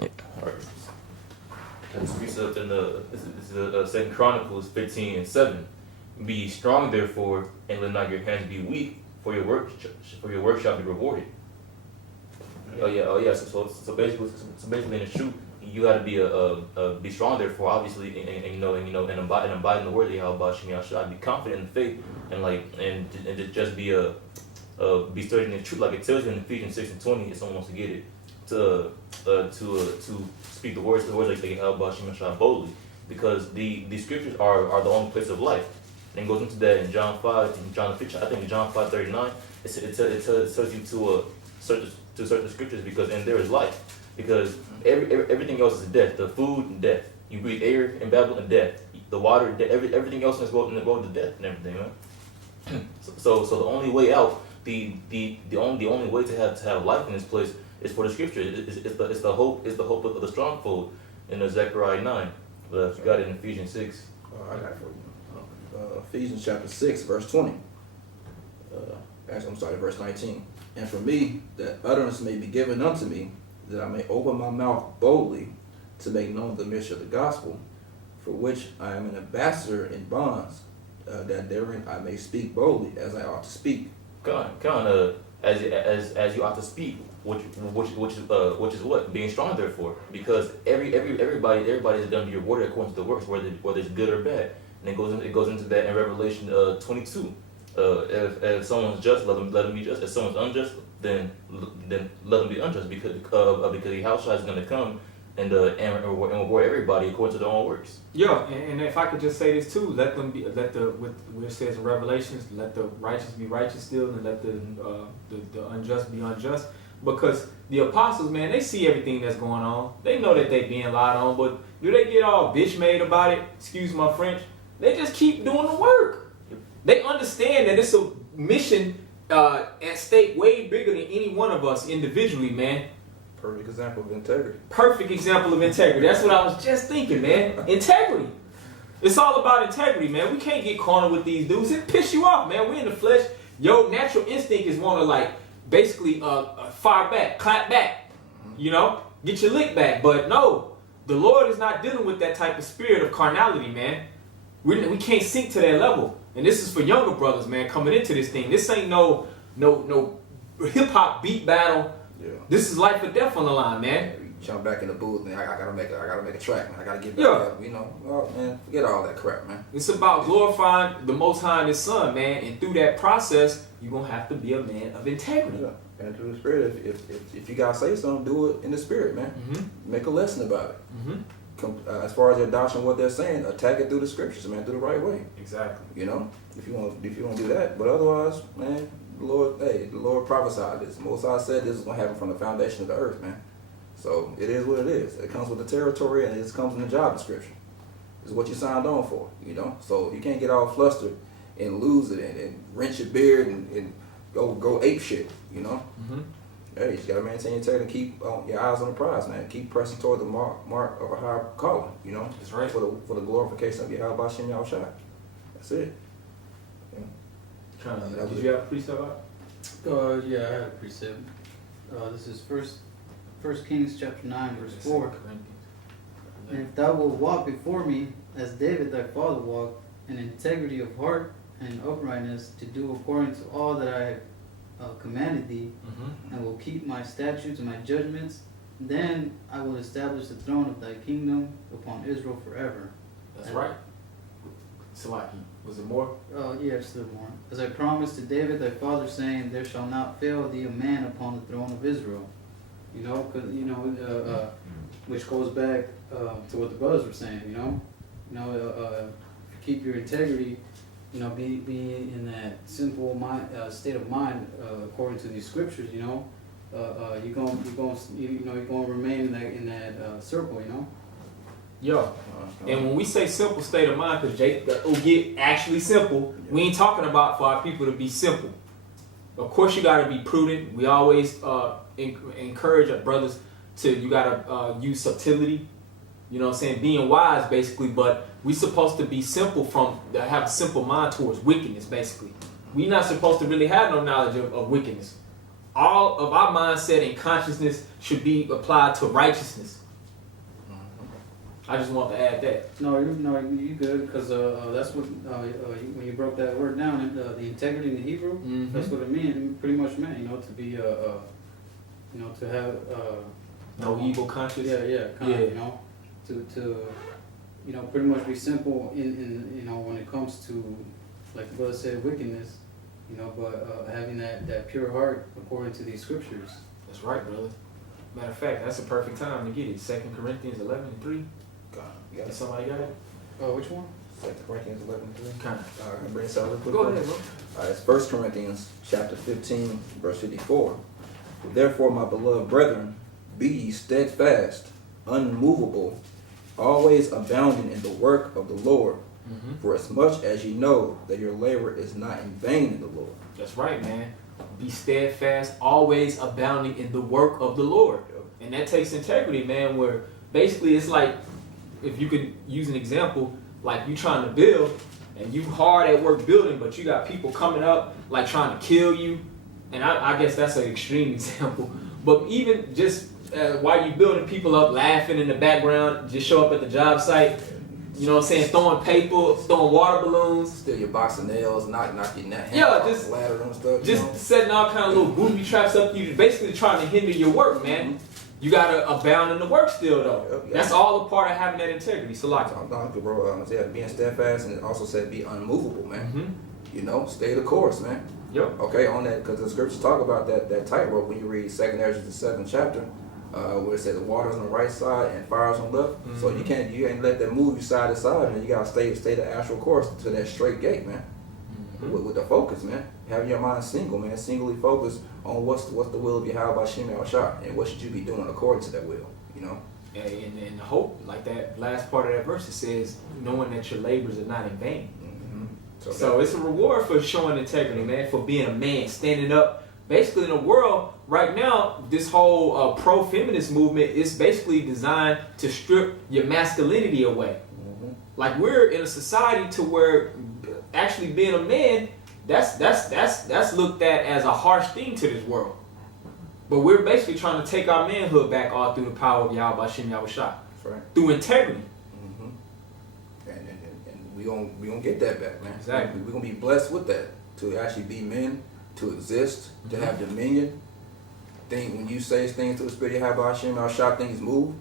Yeah. All right. That speaks up in the Second Chronicles 15:7. Be strong, therefore, and let not your hands be weak, for your work shall be rewarded. Oh yeah. So basically, in the truth, you got to be strong. Therefore, obviously, and abide in the word that Yahweh Shem Yahshua. Be confident in the faith, and to just be sturdy in the truth, like it tells you in Ephesians 6:20. If someone wants to get it, to speak the words like Yahweh Shem Yahshua boldly, because the scriptures are the only place of life. And it goes into that in John 5, in John 5, I think in John 5:39, it tells you to search the scriptures, because in there is life. Because everything else is death. The food and death. You breathe air in Babylon, death. The water, death. Everything else is going to death and everything, man. So the only way out, the only way to have life in this place is for the scripture. It's the hope of the stronghold in Zechariah 9. But you got it in Ephesians 6. I got it for you. Ephesians chapter 6, verse 20. Actually, I'm sorry, verse 19. And for me, that utterance may be given unto me, that I may open my mouth boldly to make known the mystery of the gospel, for which I am an ambassador in bonds, that therein I may speak boldly as I ought to speak. As you ought to speak, which is what being strong therefore, because everybody is going to be rewarded according to the works, whether it's good or bad. And it goes into that in Revelation 22. If someone's just, let them be just. If someone's unjust, then let them be unjust, because Yahushua is going to come and reward everybody according to their own works. Yeah, and if I could just say this too, where it says in Revelations, let the righteous be righteous still, and let the unjust be unjust. Because the apostles, man, they see everything that's going on. They know that they being lied on, but do they get all bitch made about it? Excuse my French. They just keep doing the work. They understand that it's a mission at stake way bigger than any one of us individually, man. Perfect example of integrity. Perfect example of integrity. That's what I was just thinking, man. Integrity. It's all about integrity, man. We can't get cornered with these dudes. It piss you off, man. We're in the flesh. Your natural instinct is want to basically fire back, clap back, get your lick back. But no, the Lord is not dealing with that type of spirit of carnality, man. We can't sink to that level. And this is for younger brothers, man, coming into this thing. This ain't no hip hop beat battle. Yeah. This is life or death on the line, man. You jump back in the booth, man. I gotta make a track, man. I gotta get back up, Oh, man, forget all that crap, man. It's about glorifying the Most High and His Son, man. And through that process, you're gonna have to be a man of integrity. Yeah. And through the spirit, if you gotta say something, do it in the spirit, man. Mm-hmm. Make a lesson about it. Mm-hmm. As far as their doctrine, what they're saying, attack it through the scriptures, man, through the right way. Exactly. If you want to do that, but otherwise, man, the Lord prophesied this. Most High said this is gonna happen from the foundation of the earth, man. So it is what it is. It comes with the territory, and it comes in the job description. It's what you signed on for, So you can't get all flustered and lose it and wrench your beard and go ape shit, Mm-hmm. Hey, you just gotta maintain your integrity and keep your eyes on the prize, man. Keep pressing toward the mark of a higher calling, That's right. For the glorification of Yahweh Shem Yahushua. That's it. Did you have a precept out? Yeah, I have a precept. This is First Kings chapter 9, verse 4. And if thou wilt walk before me, as David thy father walked, in integrity of heart and uprightness, to do according to all that I have commanded thee, and will keep my statutes and my judgments, then I will establish the throne of thy kingdom upon Israel forever. That's right. Salaki, was it more? Yeah, still more. As I promised to David thy father, saying, there shall not fail thee a man upon the throne of Israel. Which goes back to what the brothers were saying. Keep your integrity. Be in that simple mind, state of mind according to these scriptures. You're gonna remain in that circle. Yeah. And when we say simple state of mind, because Jake will get actually simple, we ain't talking about for our people to be simple. Of course, you got to be prudent. We always encourage our brothers you got to use subtlety. Being wise, basically. But we supposed to be simple have a simple mind towards wickedness, basically. We're not supposed to really have no knowledge of wickedness. All of our mindset and consciousness should be applied to righteousness. I just want to add that. No, you good, because that's what when you broke that word down, and the integrity in the Hebrew, that's what it meant. It pretty much meant, to be to have No evil conscience. kind of, to pretty much be simple in when it comes to, like the brother said, wickedness, but having that pure heart according to these scriptures. That's right, brother. Matter of fact, that's the perfect time to get it. 2 Corinthians 11:3. God, you got If it. somebody got it? Which one? 2 Corinthians 11:3. Kind All right, bring this out real quick. Go ahead, bro. All right, it's 1 Corinthians chapter 15, verse 54. Therefore, my beloved brethren, be ye steadfast, unmovable, always abounding in the work of the Lord, for as much as ye know that your labor is not in vain in the Lord. That's right, man. Be steadfast, always abounding in the work of the Lord. And that takes integrity, man, where basically it's like, if you could use an example, like you trying to build and you hard at work building, but you got people coming up like trying to kill you. And I guess that's an extreme example. But even just while you building, people up laughing in the background, just show up at the job site, you know what I'm saying, throwing paper, throwing water balloons. Steal your box of nails, knock your hand Yeah, off just- the ladder and stuff. Just setting all kind of little booby traps up you, basically trying to hinder your work, man. You gotta abound in the work still, though. Yep. That's all a part of having that integrity. So like, Bro, being steadfast, and it also said be unmovable, man. mm-hmm. Stay the course, man. Yep. Okay, on that, because the scriptures talk about that tightrope when you read 2 Ezra, the 7th chapter, where it says the water's on the right side and fire's on the left. So you can't let that move you side to side, man. You gotta stay the actual course to that straight gate, man. With the focus, man. Having your mind single, man. Singly focused on what's the will of Yahweh Shem Shah, and what should you be doing according to that will, And the hope, like that last part of that verse, it says, knowing that your labors are not in vain. So it's a reward for showing integrity, man, for being a man, standing up. Basically, in the world right now, this whole pro-feminist movement is basically designed to strip your masculinity away. Like, we're in a society to where actually being a man, that's looked at as a harsh thing to this world. But we're basically trying to take our manhood back all through the power of Yahweh Shem Yahweh Shah. That's right. Through integrity. And we gonna get that back, man. Exactly. We're gonna be blessed with that, to actually be men, to exist, to have dominion. When you say things to the Spirit of Yahweh Hashem, our shot things move.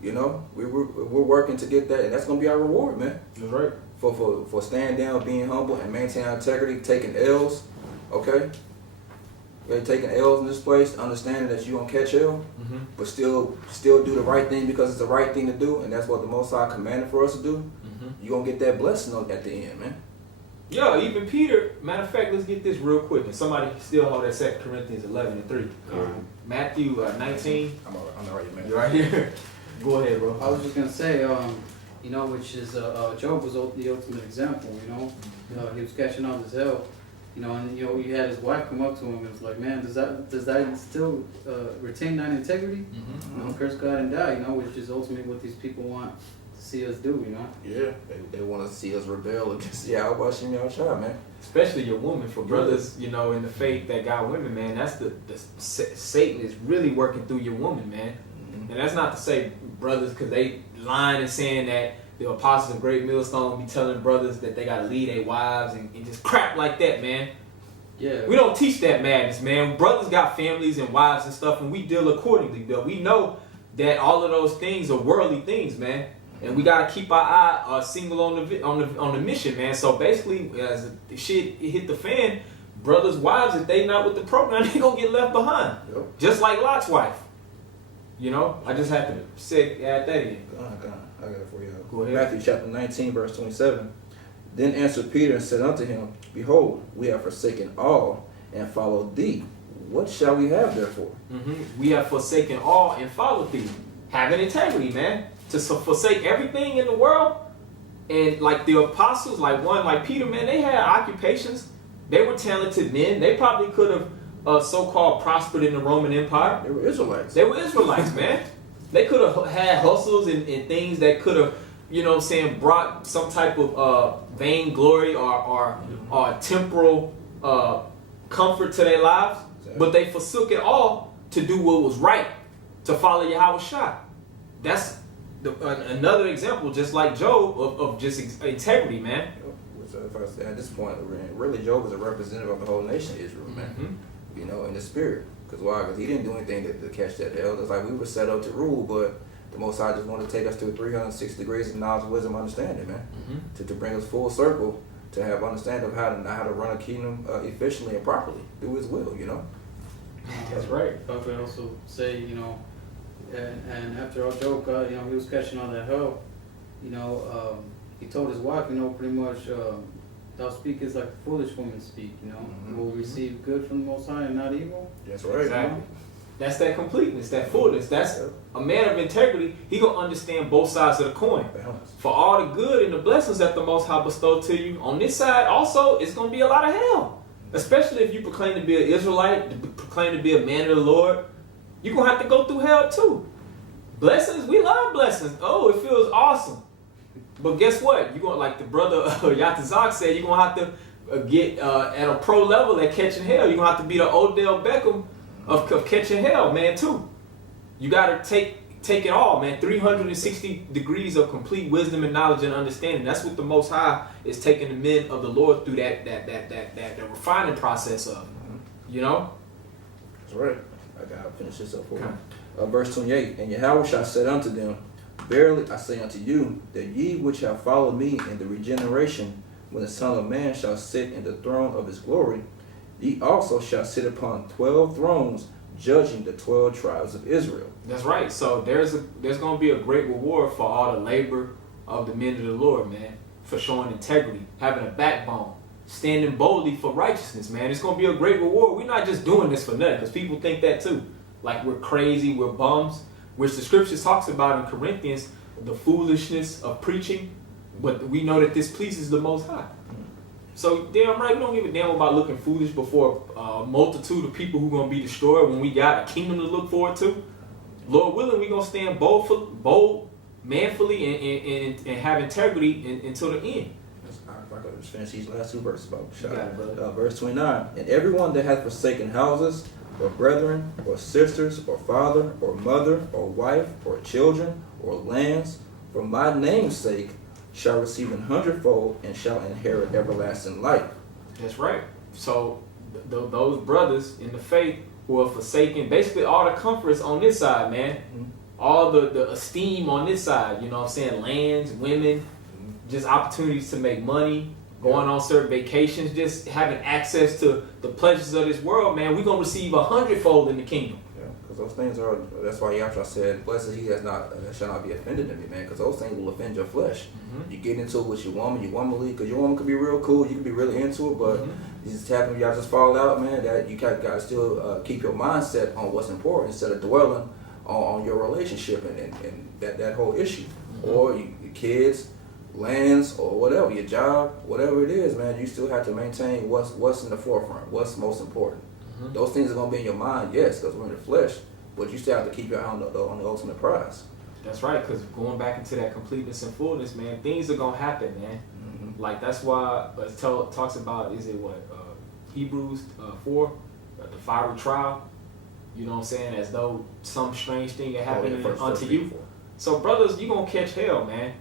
We're working to get that, and that's gonna be our reward, man. That's right. For staying down, being humble, and maintaining our integrity, taking L's. Okay. You're taking L's in this place, understanding that you're gonna catch L, but still do the right thing because it's the right thing to do, and that's what the Most High commanded for us to do. You're gonna get that blessing at the end, man. Yeah, even Peter, matter of fact, let's get this real quick. And somebody still hold that 2 Corinthians 11:3. Matthew 19. I'm already, man. You right here. Go ahead, bro. I was just gonna say, which is Job was the ultimate example. He was catching all his hell. And he had his wife come up to him and was like, "Man, does that still retain that integrity? Curse God and die." Which is ultimately what these people want to see us do. Yeah, they want to see us rebel against Yahweh Shem Yahweh, man. Especially your woman, for brothers, in the faith that got women, man. That's the Satan is really working through your woman, man. And that's not to say brothers, because they lying and saying that the apostles of Great Millstone be telling brothers that they gotta lead their wives and just crap like that, man. Yeah. We don't teach that madness, man. Brothers got families and wives and stuff, and we deal accordingly. But we know that all of those things are worldly things, man. And we gotta keep our eye single on the mission, man. So basically, as the shit hit the fan, brothers' wives, if they not with the program, they gonna get left behind. Yep. Just like Lot's wife. I just have to add that in. I got it for you. Go ahead. Matthew chapter 19, verse 27. Then answered Peter and said unto him, Behold, we have forsaken all and followed thee. What shall we have therefore? We have forsaken all and followed thee. Having integrity, man. To forsake everything in the world. And like the apostles, like Peter, man, they had occupations. They were talented men. They probably could have so-called prospered in the Roman Empire. They were Israelites. They were Israelites, man. They could have had hustles and things that could have, brought some type of vainglory or temporal comfort to their lives. Exactly. But they forsook it all to do what was right, to follow Yahweh Shah. another example, just like Job, of just integrity, man. Which, if I say at this point, really, Job is a representative of the whole nation of Israel, man. Mm-hmm. You know, in the spirit. Because why? Because he didn't do anything to catch that hell. It's like we were set up to rule, but the Most High just wanted to take us through 306 degrees of knowledge, wisdom, understanding, man. Mm-hmm. To bring us full circle, to have understanding of how to run a kingdom efficiently and properly through His will, you know. That's right. If I could also say, you know, and after all Job got, you know, he was catching all that hell, you know, he told his wife, you know, pretty much, thou speakest like a foolish woman speak, you know, Mhm. will receive good from the Most High and not evil. That's right. Exactly. That's that completeness, that fullness. That's a man of integrity. He gonna understand both sides of the coin. Balance. For all the good and the blessings that the Most High bestowed to you, on this side also, it's gonna be a lot of hell. Especially if you proclaim to be an Israelite, proclaim to be a man of the Lord, you're gonna have to go through hell too. Blessings, we love blessings. Oh, it feels awesome. But guess what? You're gonna, like the brother Yatazak said, you're gonna have to get at a pro level at catching hell. You're gonna have to be the Odell Beckham of catching hell, man, too. You gotta take it all, man. 360 degrees of complete wisdom and knowledge and understanding. That's what the Most High is taking the men of the Lord through that refining process of. You know? That's right. I gotta finish this up for you. Okay. Verse 28. And Yahweh shall say unto them, Verily I say unto you, that ye which have followed me in the regeneration, when the Son of Man shall sit in the throne of his glory, ye also shall sit upon 12 thrones, judging the 12 tribes of Israel. That's right. So there's going to be a great reward for all the labor of the men of the Lord, man, for showing integrity, having a backbone, standing boldly for righteousness, man. It's going to be a great reward. We're not just doing this for nothing, because people think that too. Like we're crazy, we're bums, which the scriptures talks about in Corinthians, the foolishness of preaching, but we know that this pleases the Most High. So damn right, we don't give a damn about looking foolish before a multitude of people who are going to be destroyed when we got a kingdom to look forward to. Lord willing, we're going to stand bold, manfully, and have integrity until the end. If I could just finish these last two verses about You got it, brother. verse 29. And everyone that hath forsaken houses, or brethren, or sisters, or father, or mother, or wife, or children, or lands, for my name's sake, shall receive 100-fold and shall inherit everlasting life. That's right. So those brothers in the faith who are forsaken, basically all the comforts on this side, man. Mhm. All the esteem on this side, you know what I'm saying? Lands, women, just opportunities to make money, going on certain vacations, just having access to the pleasures of this world, man. We're going to receive 100-fold in the kingdom. Yeah, because those things are, that's why Yahshua said, blessed he that shall not be offended in me, man, because those things will offend your flesh. Mm-hmm. You get into it with your woman, because your woman could be real cool, you could be really into it, but you just happen, y'all just fall out, man, that you got to still keep your mindset on what's important instead of dwelling on your relationship and that whole issue. Mm-hmm. Or your kids, lands, or whatever, your job, whatever it is, man, you still have to maintain what's in the forefront, what's most important. Mm-hmm. Those things are going to be in your mind, yes, because we're in the flesh, but you still have to keep your eye on the ultimate prize. That's right, because going back into that completeness and fullness, man, things are going to happen, man. Mm-hmm. Like, that's why it talks about, is it what, Hebrews 4, the fiery trial, you know what I'm saying, as though some strange thing had happened unto you. So, brothers, you're going to catch hell, man.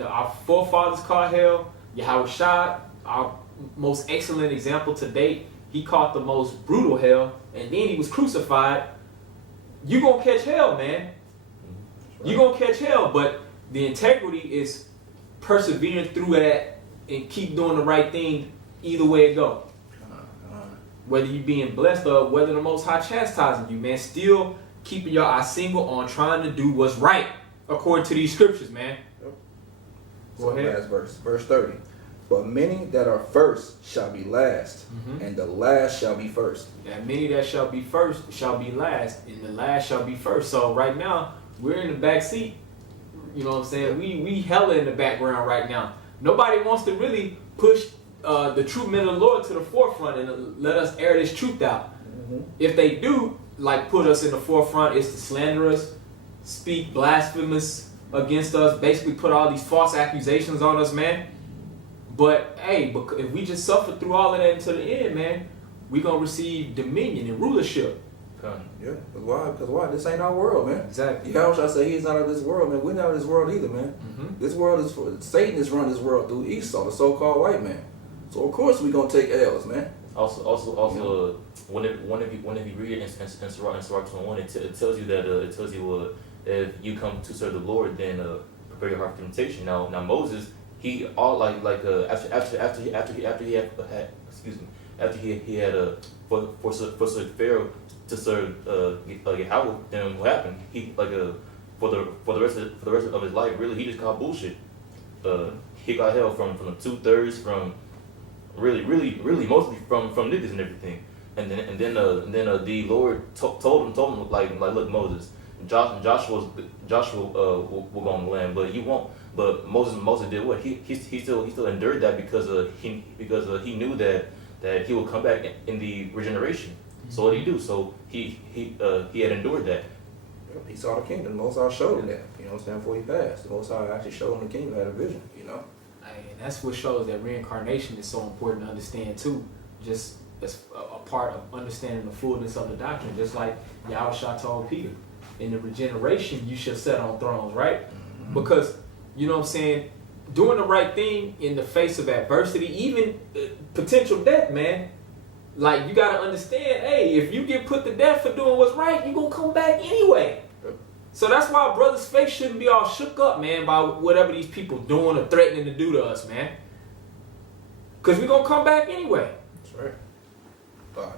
Our forefathers caught hell. Yahweh Shai, our most excellent example to date, he caught the most brutal hell, and then he was crucified. You're going to catch hell, man. You're going to catch hell, but the integrity is persevering through that and keep doing the right thing either way it go. Whether you being blessed or whether the Most High chastising you, man, still keeping your eye single on trying to do what's right according to these scriptures, man. Go ahead. Last verse 30. But many that are first shall be last, and the last shall be first. And many that shall be first shall be last, and the last shall be first. So right now, we're in the back seat. You know what I'm saying? We hella in the background right now. Nobody wants to really push the true men of the Lord to the forefront and let us air this truth out. If they do, like, put us in the forefront, it's to slander us, speak blasphemous against us, basically put all these false accusations on us, man. But hey, if we just suffer through all of that until the end, man, we're gonna receive dominion and rulership. Con. Yeah, because why? Because why? This ain't our world, man. Exactly. Yahushua say he's not of this world, man. We're not of this world either, man. Mm-hmm. This world is for Satan is running this world through Esau, the so-called white man. So of course we gonna take L's, man. Also, when if you read it in Sirach 21, it tells you that if you come to serve the Lord, then prepare your heart for temptation. Now Moses, he all after he had forsook Pharaoh to serve Yahweh, then what happened? He for the rest of his life, really, he just called bullshit. He got hell from the 2/3 from really mostly from niggas and everything. And then the Lord told him like look, Moses, Joshua will go on the land, but you won't. But Moses did what? He still endured that because he knew that he would come back in the regeneration. So what did he do? So he had endured that. He saw the kingdom. The Most High showed him that. You know what I'm saying? Before he passed, the Most High actually showed him the kingdom, had a vision. You know. And that's what shows that reincarnation is so important to understand too. Just as a part of understanding the fullness of the doctrine. Just like Yahushua told Peter, in the regeneration you shall sit on thrones, right? Mm-hmm. Because, you know what I'm saying, doing the right thing in the face of adversity, even potential death, man. Like, you gotta understand, hey, if you get put to death for doing what's right, you gonna come back anyway. So that's why brothers' faith shouldn't be all shook up, man, by whatever these people doing or threatening to do to us, man. Because we're going to come back anyway. That's right. God,